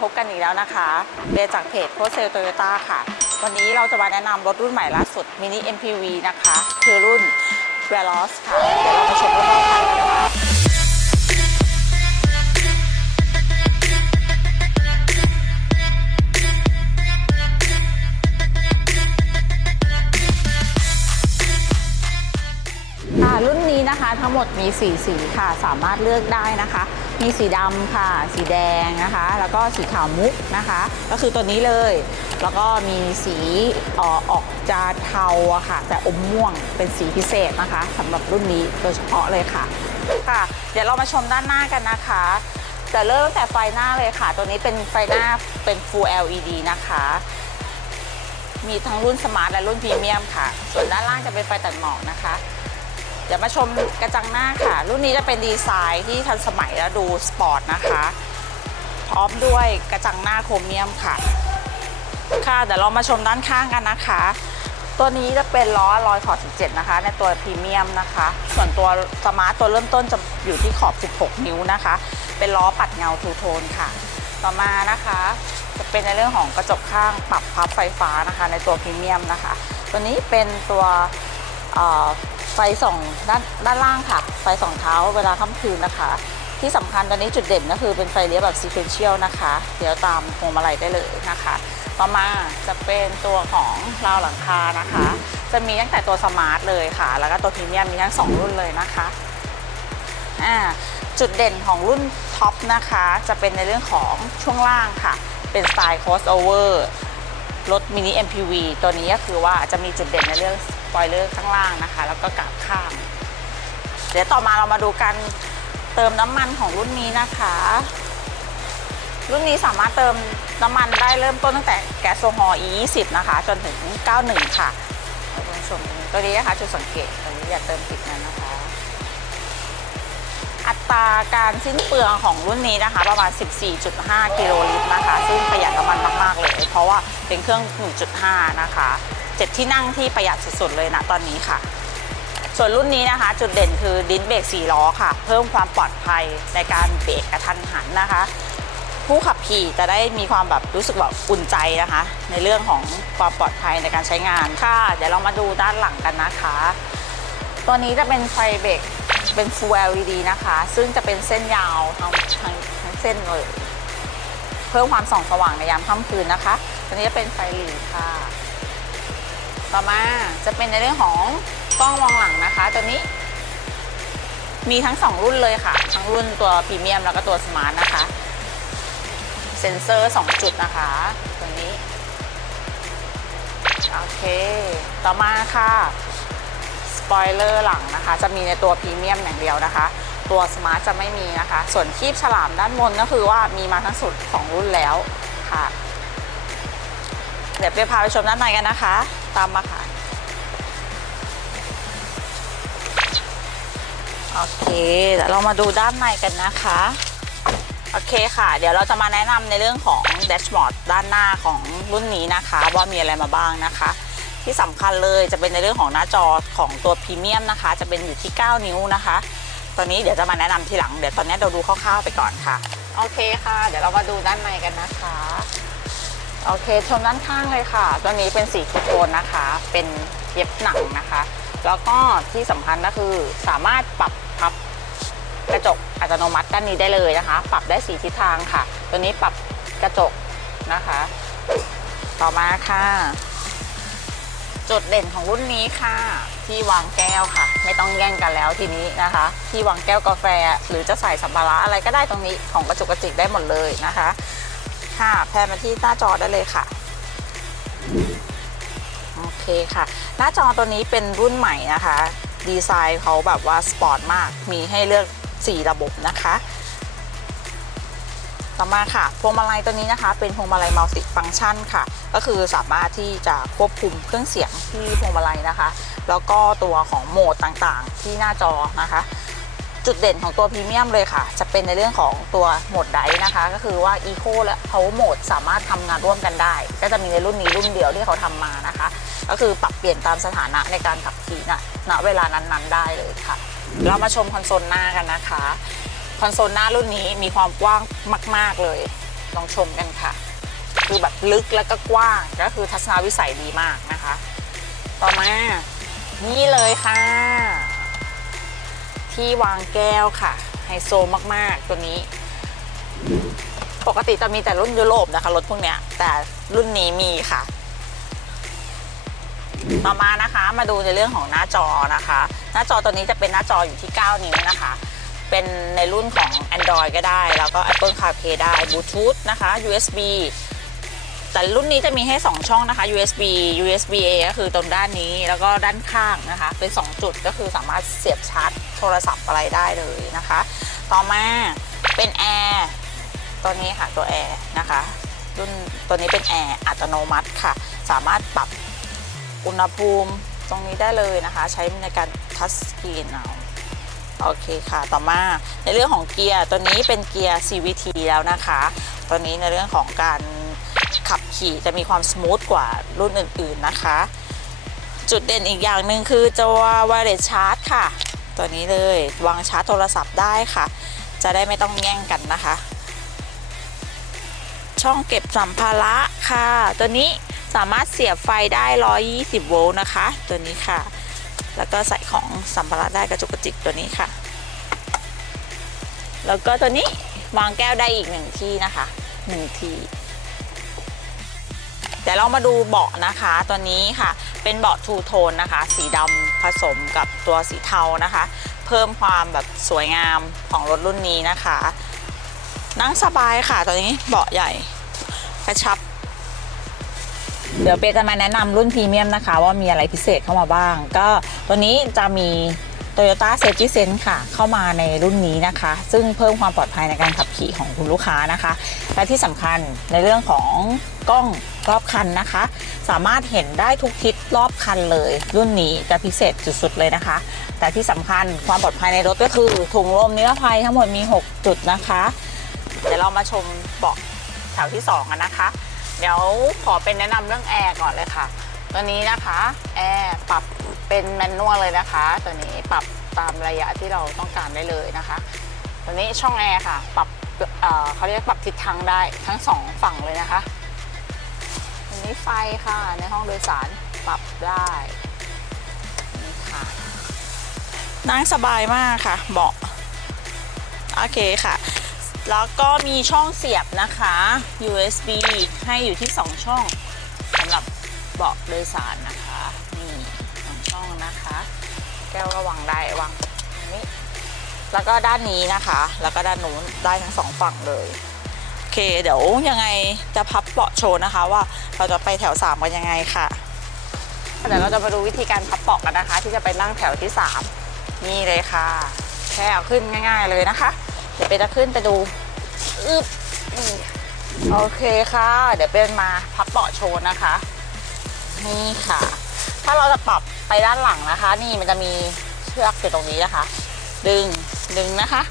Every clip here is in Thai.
พบกันอีกแล้วนะคะเบยจากเพจโพสเซลโตโยต้าค่ะ วันนี้เราจะมาแนะนำรถรุ่นใหม่ล่าสุดมินิ MPV นะคะ คือรุ่น Veloz ค่ะเดี๋ยวเรามาชมรถรอบคันกันค่ะ นนี้นะคะทั้งหมดมี 4 สีค่ะ สามารถเลือกได้นะคะ มีสีดำค่ะ สีแดงนะคะ แล้วก็สีขาวมุกนะคะ ก็คือตัวนี้เลย แล้วก็มีสีออออกจะเทาอะค่ะ แต่อมม่วงเป็นสีพิเศษนะคะสำหรับรุ่นนี้โดยเฉพาะเลยค่ะค่ะ เดี๋ยวเรามาชมด้านหน้ากันนะคะจะเริ่มตั้งแต่ไฟหน้าเลยค่ะ ตัวนี้เป็นไฟหน้าเป็น Full LED นะคะ มีทั้งรุ่นสมาร์ทและรุ่นพรีเมียมค่ะ ส่วนด้านล่างจะเป็นไฟตัดหมอกนะคะ เดี๋ยวมาชมกระจังหน้าค่ะ รุ่นนี้จะเป็นดีไซน์ที่ทันสมัยและดูสปอร์ตนะคะ พร้อมด้วยกระจังหน้าโครเมียมค่ะ ค่ะเดี๋ยวเรามาชมด้านข้างกันนะคะ ตัวนี้จะเป็นล้อลอยขอบ 17 นะคะ ในตัวพรีเมียมนะคะ ส่วนตัวสมาร์ตตัวเริ่มต้นจะอยู่ที่ขอบ 16 นิ้วนะคะ เป็นล้อปัดเงาทูโทนค่ะ ต่อมานะคะจะเป็นในเรื่องของกระจกข้างปรับพับไฟฟ้านะคะ ในตัวพรีเมียมนะคะ ตัวนี้เป็นตัว ไฟส่องด้านด้านล่างค่ะ ไฟส่องเท้าเวลาค่ำคืนนะคะ ที่สำคัญตอนนี้จุดเด่นก็คือเป็นไฟเลี้ยวแบบ sequential นะคะ เดี๋ยวตามพวงมาลัยได้เลยนะคะ ต่อมาจะเป็นตัวของราวหลังคานะคะ จะมีตั้งแต่ตัวสมาร์ทเลยค่ะ แล้วก็ตัวพรีเมียมมีทั้ง 2 รุ่นเลยนะคะอ่าจุดเด่นของรุ่นท็อปนะคะ จะเป็นในเรื่องของช่วงล่างค่ะ เป็นสไตล์ crossover รถมินิ MPV ตัวนี้ก็คือว่าจะมีจุดเด่นในเรื่อง ปอยเลอร์ข้างล่างนะคะ แล้วก็กาบข้างเดี๋ยวต่อมาเรามาดูกันเติมน้ำมันของรุ่นนี้นะคะ รุ่นนี้สามารถเติมน้ำมันได้เริ่มต้นตั้งแต่แก๊สโซฮอล์ E20 นะคะ จนถึง 91 ค่ะคุณผู้ชมตัวนี้นะคะจุดสังเกตตัวนี้อย่าเติมผิดนะนะคะ อัตราการสิ้นเปลืองของรุ่นนี้นะคะ ประมาณ 14.5 กิโลลิตรนะคะ ซึ่งประหยัดน้ำมันมาก ๆ เลย เพราะว่าเป็นเครื่อง 1.5 นะคะ เจ็ดที่นั่งที่ประหยัดสุดๆเลยนะตอนนี้ค่ะ ส่วนรุ่นนี้นะคะ จุดเด่นคือดินเบรก4ล้อค่ะ เพิ่มความปลอดภัยในการเบรกกระทันหันนะคะ ผู้ขับขี่จะได้มีความแบบรู้สึกแบบอุ่นใจนะคะ ในเรื่องของความปลอดภัยในการใช้งานค่ะ เดี๋ยวเรามาดูด้านหลังกันนะคะ ตัวนี้จะเป็นไฟเบรกเป็น Full LED นะคะ ซึ่งจะเป็นเส้นยาวทั้งทั้งทั้งเส้นเลย เพิ่มความส่องสว่างในยามค่ำคืนนะคะ ตัวนี้จะเป็นไฟหลีค่ะ ต่อมาจะเป็นในเรื่องของกล้องมองหลังนะคะ ตัวนี้ มีทั้ง 2 รุ่นเลยค่ะ ทั้งรุ่นตัวพรีเมียมแล้วก็ตัวสมาร์ทนะคะ เซ็นเซอร์ 2 จุดนะคะตัวนี้ โอเค ต่อมาค่ะสปอยเลอร์หลังนะคะ จะมีในตัวพรีเมียมอย่างเดียวนะคะ ตัวสมาร์ทจะไม่มีนะคะ ส่วนคีบฉลามด้านบนก็คือว่ามีมาทั้งสุด2รุ่นแล้วค่ะ เดี๋ยวไปพาไปชมด้านในกันนะคะ ตามมาค่ะ โอเคเดี๋ยวเรามาดูด้านในกันนะคะ โอเคค่ะ เดี๋ยวเราจะมาแนะนำในเรื่องของแดชบอร์ดด้านหน้าของรุ่นนี้นะคะ ว่ามีอะไรมาบ้างนะคะที่สำคัญเลยจะเป็นในเรื่องของหน้าจอของตัวพรีเมียมนะคะ จะเป็นอยู่ที่ 9 นิ้วนะคะ ตอนนี้เดี๋ยวจะมาแนะนำทีหลัง เดี๋ยวตอนนี้เราดูคร่าวๆไปก่อนค่ะ โอเคค่ะ เดี๋ยวเรามาดูด้านในกันนะคะ โอเคชมด้านข้างเลยค่ะ ตัวนี้เป็นสีทูโทนนะคะ เป็นเย็บหนังนะคะ แล้วก็ที่สำคัญก็คือสามารถปรับพับกระจกอัตโนมัติด้านนี้ได้เลยนะคะ ปรับได้สีทิศทางค่ะ ตัวนี้ปรับกระจกนะคะ ต่อมาค่ะ จุดเด่นของรุ่นนี้ค่ะ ที่วางแก้วค่ะ ไม่ต้องแย่งกันแล้วทีนี้นะคะ ที่วางแก้วกาแฟ หรือจะใส่สัมภาระอะไรก็ได้ตรงนี้ของกระจุกกระจิกได้หมดเลยนะคะ ค่ะ แพนมาที่หน้าจอได้เลยค่ะ โอเคค่ะ หน้าจอตัวนี้เป็นรุ่นใหม่นะคะ ดีไซน์เขาแบบว่าสปอร์ตมาก มีให้เลือก 4 ระบบนะคะ ต่อมาค่ะ พวงมาลัยตัวนี้นะคะ เป็นพวงมาลัยมัลติฟัง c t ชันค่ะ ก็คือสามารถที่จะควบคุมเครื่องเสียงที่พวงมาลัยนะคะ แล้วก็ตัวของโหมดต่างๆ ที่หน้าจอนะคะ จุดเด่นของตัวพรีเมียมเลยค่ะ จะเป็นในเรื่องของตัวโหมดไดนะคะ ก็คือว่า Eco และ Power Mode สามารถทำงานร่วมกันได้ ก็จะมีในรุ่นนี้รุ่นเดียวที่เขาทำมานะคะ ก็คือปรับเปลี่ยนตามสถานะในการขับขี่นะณเวลานั้นๆได้เลยค่ะ เรามาชมคอนโซลหน้ากันนะคะ คอนโซลหน้ารุ่นนี้มีความกว้างมาก ๆเลย ลองชมกันค่ะ คือแบบลึกแล้วก็กว้าง ก็คือทัศนวิสัยดีมากนะคะ ต่อมา นี่เลยค่ะ ที่วางแก้วค่ะไฮโซมากๆตัวนี้ ปกติจะมีแต่รุ่นยุโรปนะคะรถพวกเนี้ย แต่รุ่นนี้มีค่ะ ต่อมานะคะมาดูในเรื่องของหน้าจอนะคะ หน้าจอตัวนี้จะเป็นหน้าจออยู่ที่ 9 นิ้วนะคะ เป็นในรุ่นของ Android ก็ได้ แล้วก็ Apple CarPlay ได้ Bluetooth นะคะ USB แต่รุ่นนี้จะมีให้ 2 ช่องนะคะ USB USB A ก็คือตรงด้านนี้แล้วก็ด้านข้างนะคะ เป็น 2 จุดก็คือสามารถเสียบชาร์จ โทรศัพท์อะไรได้เลยนะคะ ต่อมาเป็นแอร์ตัวนี้ค่ะตัวแอร์นะคะรุ่นตัวนี้เป็นแอร์อัตโนมัติค่ะ สามารถปรับอุณหภูมิตรงนี้ได้เลยนะคะ ใช้ในการทัชสกรีนเอาโอเคค่ะ ต่อมาในเรื่องของเกียร์ตัวนี้เป็นเกียร์ CVT แล้วนะคะ ตัวนี้ในเรื่องของการขับขี่จะมีความสมูทกว่ารุ่นอื่นๆนะคะ จุดเด่นอีกอย่างหนึ่งคือจะว่าไวเลสชาร์จค่ะ ตัวนี้เลยวางชาร์จโทรศัพท์ได้ค่ะ จะได้ไม่ต้องแย่งกันนะคะ ช่องเก็บสัมภาระค่ะ ตัวนี้สามารถเสียบไฟได้ 120 โวลต์นะคะ ตัวนี้ค่ะ แล้วก็ใส่ของสัมภาระได้กระจุกกระจิกตัวนี้ค่ะ แล้วก็ตัวนี้วางแก้วได้อีกหนึ่งที่นะคะหนึ่งที่เดี๋ยวเรามาดูเบาะนะคะ ตัวนี้ค่ะ เป็นเบาะทูโทนนะคะ สีดำ ผสมกับตัวสีเทานะคะ เพิ่มความแบบสวยงามของรถรุ่นนี้นะคะ นั่งสบายค่ะตอนนี้เบาะใหญ่กระชับ เดี๋ยวเปจะมาแนะนำรุ่นพรีเมียมนะคะ ว่ามีอะไรพิเศษเข้ามาบ้าง ก็ตัวนี้จะมี Toyota Safety Sense ค่ะ เข้ามาในรุ่นนี้นะคะ ซึ่งเพิ่มความปลอดภัยในการขับขี่ของคุณลูกค้านะคะ และที่สำคัญในเรื่องของกล้องรอบคันนะคะ สามารถเห็นได้ทุกทิศรอบคันเลย รุ่นนี้จะพิเศษสุดๆเลยนะคะ แต่ที่สำคัญความปลอดภัยในรถก็คือถุงลมนิรภัยทั้งหมดมี 6 จุดนะคะ เดี๋ยวเรามาชมเบาะแถวที่2กันนะคะ เดี๋ยวขอเป็นแนะนำเรื่องแอร์ก่อนเลยค่ะ ตัวนี้นะคะแอร์ปรับเป็นแมนนวลเลยนะคะ ตัวนี้ปรับตามระยะที่เราต้องการได้เลยนะคะ ตัวนี้ช่องแอร์ค่ะ ปรับเเขาเรียกปรับทิศทางได้ทั้งสองฝั่งเลยนะคะตัวนี้ไฟค่ะในห้องโดยสารปรับได้นี่ค่ะนั่งสบายมากค่ะเบาะโอเคค่ะแล้วก็มีช่องเสียบนะคะ USB ให้อยู่ที่ 2 ช่อง เบาะโดยสารนะคะนี่สองช่องนะคะ แก้วก็วางได้วางตรงนี้แล้วก็ด้านนี้นะคะ แล้วก็ด้านนู้นได้ทั้งสองฝั่งเลยโอเค เดี๋ยวยังไงจะพับเบาะโชว์นะคะ ว่าเราจะไปแถว 3 กันยังไงค่ะเดี๋ยวเราจะมาดูวิธีการพับเบาะกันนะคะ ที่จะไปนั่งแถวที่ 3 นี่เลยค่ะ แค่เอาขึ้นง่าย ๆเลยนะคะ เดี๋ยวเปนจะขึ้นไปดูอึบนี่โอเคค่ะ เดี๋ยวเป็นมาพับเบาะโชว์นะคะ นี่ค่ะ ถ้าเราจะปรับไปด้านหลังนะคะ นี่มันจะมีเชือกอยู่ตรงนี้นะคะ ดึงดึงนะคะ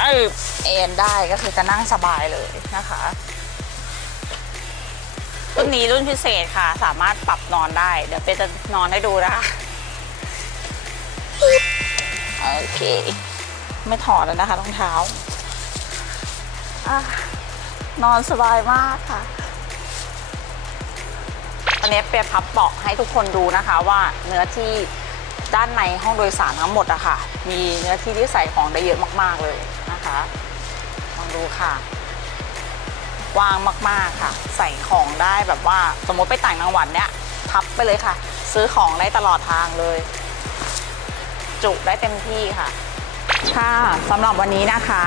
เออเอ็นได้ก็คือจะนั่งสบายเลยนะคะรุ่นนี้รุ่นพิเศษค่ะ สามารถปรับนอนได้ เดี๋ยวเปนจะนอนให้ดูนะคะโอเค ไม่ถอดแล้วนะคะรองเท้านอนสบายมากค่ะ อันนี้เปียพับเบาะให้ทุกคนดูนะคะว่าเนื้อที่ด้านในห้องโดยสารทั้งหมดอะค่ะ มีเนื้อที่ที่ใส่ของได้เยอะมากๆเลยนะคะลองดูค่ะกว้างมากๆค่ะ ใส่ของได้แบบว่าสมมติไปต่างจังหวัดเนี้ยพับไปเลยค่ะ ซื้อของได้ตลอดทางเลย จุได้เต็มที่ค่ะค่ะสำหรับวันนี้นะคะ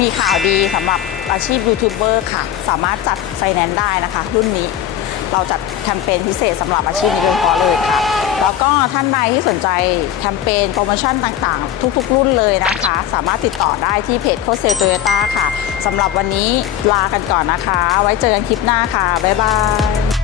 มีข่าวดีสำหรับอาชีพยูทูบเบอร์ค่ะ สามารถจัดไฟแนนซ์ได้นะคะ รุ่นนี้ เราจัดแคมเปญพิเศษสำหรับอาชีพนี้โดยเฉพาะเลยค่ะ แล้วก็ท่านใดที่สนใจแคมเปญโปรโมชั่นต่างๆ ทุกๆ รุ่นเลยนะคะ สามารถติดต่อได้ที่เพจโคเซโตโยต้าค่ะสำหรับวันนี้ลากันก่อนนะคะ ไว้เจอกันคลิปหน้าค่ะ บ๊ายบาย